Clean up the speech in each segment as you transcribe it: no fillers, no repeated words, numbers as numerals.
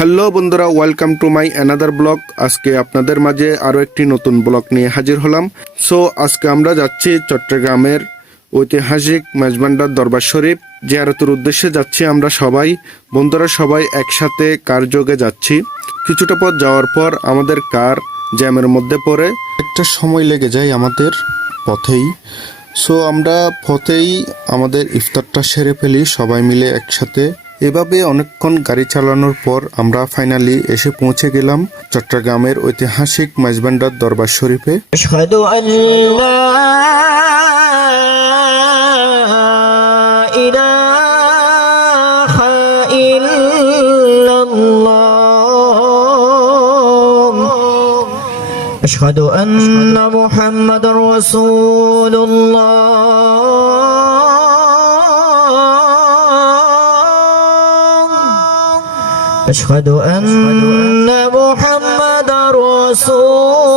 Hello বন্ধুরা, welcome to my another blog. আজকে আপনাদের মাঝে আরও একটি নতুন ব্লগ নিয়ে হাজির হলাম। সো আজকে আমরা যাচ্ছি চট্টগ্রামের ঐতিহাসিক মেজবান্ডার দরবার শরীফ জিয়ারতের উদ্দেশ্যে যাচ্ছি। আমরা সবাই বন্ধুরা সবাই একসাথে কার যোগে যাচ্ছি। কিছুটা পথ যাওয়ার পর আমাদের কার জ্যামের মধ্যে পড়ে একটা সময় লেগে যায় আমাদের পথেই। সো আমরা পথেই আমাদের ইফতারটা সেরে ফেলি সবাই মিলে একসাথে। এভাবে অনেকক্ষণ গাড়ি চালানোর পর আমরা ফাইনালি এসে পৌঁছে গেলাম চট্টগ্রামের ঐতিহাসিক মেজবান্ডার দরবার শরীফে। أشهد أن لا إله إلا الله أشهد أن محمد رسول الله أشهد أن محمد رسول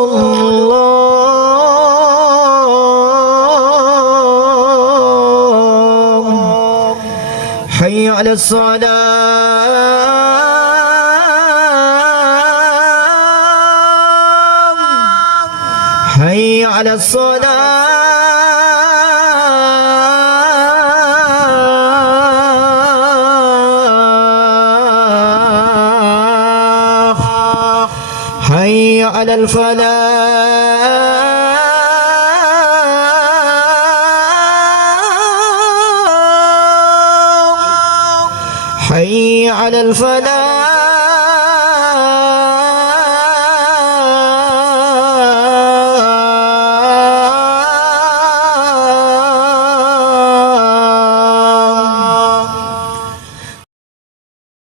الله حي على الصلاة حي على الصلاة حي على الفلاح حي على الفلاح